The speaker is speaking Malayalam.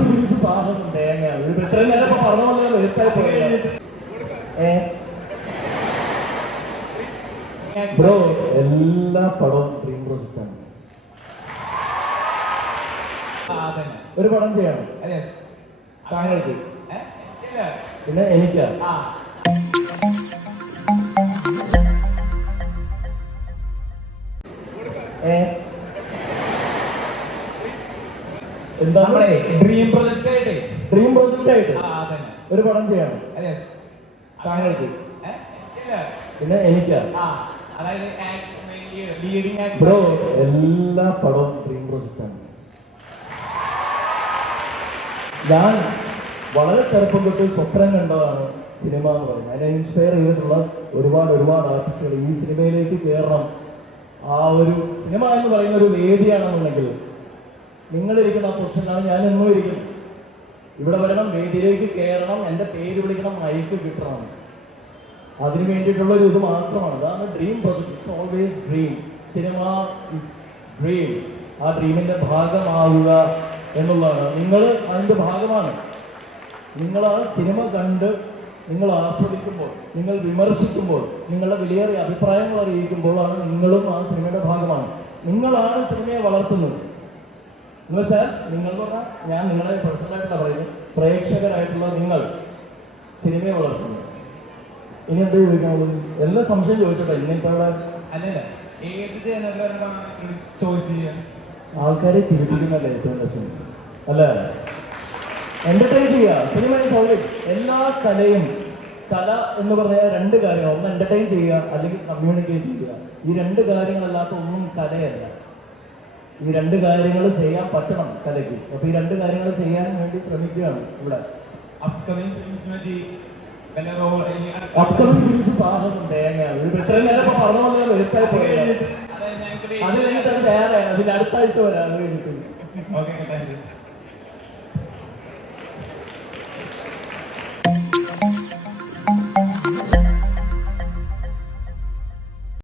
ഫിലിംസ് സാഹസം തേങ്ങ ഇത് ഇത്രയും നേരം ഇപ്പൊ പറഞ്ഞ പോലെ വേസ്റ്റ് ആയി പോയത് ബ്രോ എല്ലാ പടവും ഡ്രീം പ്രോജക്റ്റ് ആണ്. ഒരു പടം ചെയ്യണം. താങ്കൾക്ക്. പിന്നെ എനിക്ക്. എന്താ ഡ്രീം പ്രൊജക്റ്റ് ആയിട്ട്? ഡ്രീം പ്രൊജക്റ്റ് ആയിട്ട്. ഒരു പടം ചെയ്യണം. Yes. താങ്കൾക്ക്? പിന്നെ എനിക്ക്. ബ്രോ എല്ലാ പടവും ഡ്രീം പ്രൊജക്റ്റ് ആണ്. ഞാൻ വളരെ ചെറുപ്പം തൊട്ട് സ്വപ്നം കണ്ടതാണ് സിനിമ എന്ന് പറയുന്നത്. അതിനെ ഇൻസ്പയർ ചെയ്തിട്ടുള്ള ഒരുപാട് ഒരുപാട് ആർട്ടിസ്റ്റുകൾ ഈ സിനിമയിലേക്ക് കയറണം ആ ഒരു സിനിമ എന്ന് പറയുന്ന ഒരു വേദിയാണെന്നുണ്ടെങ്കിൽ നിങ്ങളിരിക്കുന്ന ആ പൊസിഷനിലാണ് ഞാൻ എന്നും ഇരിക്കുന്നത് ഇവിടെ വരണം വേദിയിലേക്ക് കയറണം എന്റെ പേര് വിളിക്കണം മൈക്ക് കിട്ടണം. അതിന് വേണ്ടിയിട്ടുള്ള ഒരു ഇത് മാത്രമാണ്. അതാണ് dream project it's always dream cinema is dream ആ ഡ്രീമിന്റെ ഭാഗമാവുക എന്നുള്ളതാണ്. നിങ്ങൾ അതിന്റെ ഭാഗമാണ്. നിങ്ങൾ ആ സിനിമ കണ്ട് നിങ്ങൾ ആസ്വദിക്കുമ്പോൾ നിങ്ങൾ വിമർശിക്കുമ്പോൾ നിങ്ങളുടെ വിലയേറിയ അഭിപ്രായങ്ങൾ അറിയിക്കുമ്പോഴാണ് നിങ്ങളും ആ സിനിമയുടെ ഭാഗമാണ്. നിങ്ങളാണ് സിനിമയെ വളർത്തുന്നത്. എന്ന് വെച്ചാൽ നിങ്ങൾ എന്ന് പറഞ്ഞാൽ ഞാൻ നിങ്ങളെ പേഴ്സണലായിട്ട് പറയുന്നത് പ്രേക്ഷകരായിട്ടുള്ള നിങ്ങൾ സിനിമയെ വളർത്തുന്നു. ഇനി എന്താ ചോദിക്കാനുള്ളത്? എല്ലാ സംശയം ചോദിച്ചോട്ടെ? ഇന്നിപ്പോ ഇവിടെ അല്ലല്ല ഏത് ജനറലാണ് ചോയ്സ് ചെയ്യാൻ ആൾക്കാരെ ചിരിപ്പിക്കുന്നല്ലേ ഏറ്റവും രസം അല്ല? എന്റർടൈൻ ചെയ്യുക സിനിമ ഈസ് ഓൾവേസ് എല്ലാ കലയും കല എന്ന് പറഞ്ഞാൽ രണ്ട് കാര്യങ്ങൾ. ഒന്ന് എന്റർടൈൻ ചെയ്യുക അല്ലെങ്കിൽ കമ്മ്യൂണിക്കേറ്റ് ചെയ്യുക. ഈ രണ്ട് കാര്യങ്ങളല്ലാത്ത ഒന്നും കലയല്ല. ഈ രണ്ട് കാര്യങ്ങൾ ചെയ്യാൻ പറ്റണം കലയ്ക്ക് അപ്പൊ ഈ രണ്ട് കാര്യങ്ങൾ ചെയ്യാൻ വേണ്ടി ശ്രമിക്കുകയാണ് ഇവിടെ. അപ്കമിങ് ഫിലിംസിനെ ഫിലിംസ് സാഹസം തേങ്ങ. ഇത്രയും നേരം ഇപ്പൊ പറഞ്ഞ പോയത്. ഞങ്ങൾക്ക് അത് കഴിഞ്ഞിട്ട് വേറെ അതിന്റെ അടുത്ത ആഴ്ച വരാം അത് കഴിഞ്ഞിട്ട്. ഓക്കെ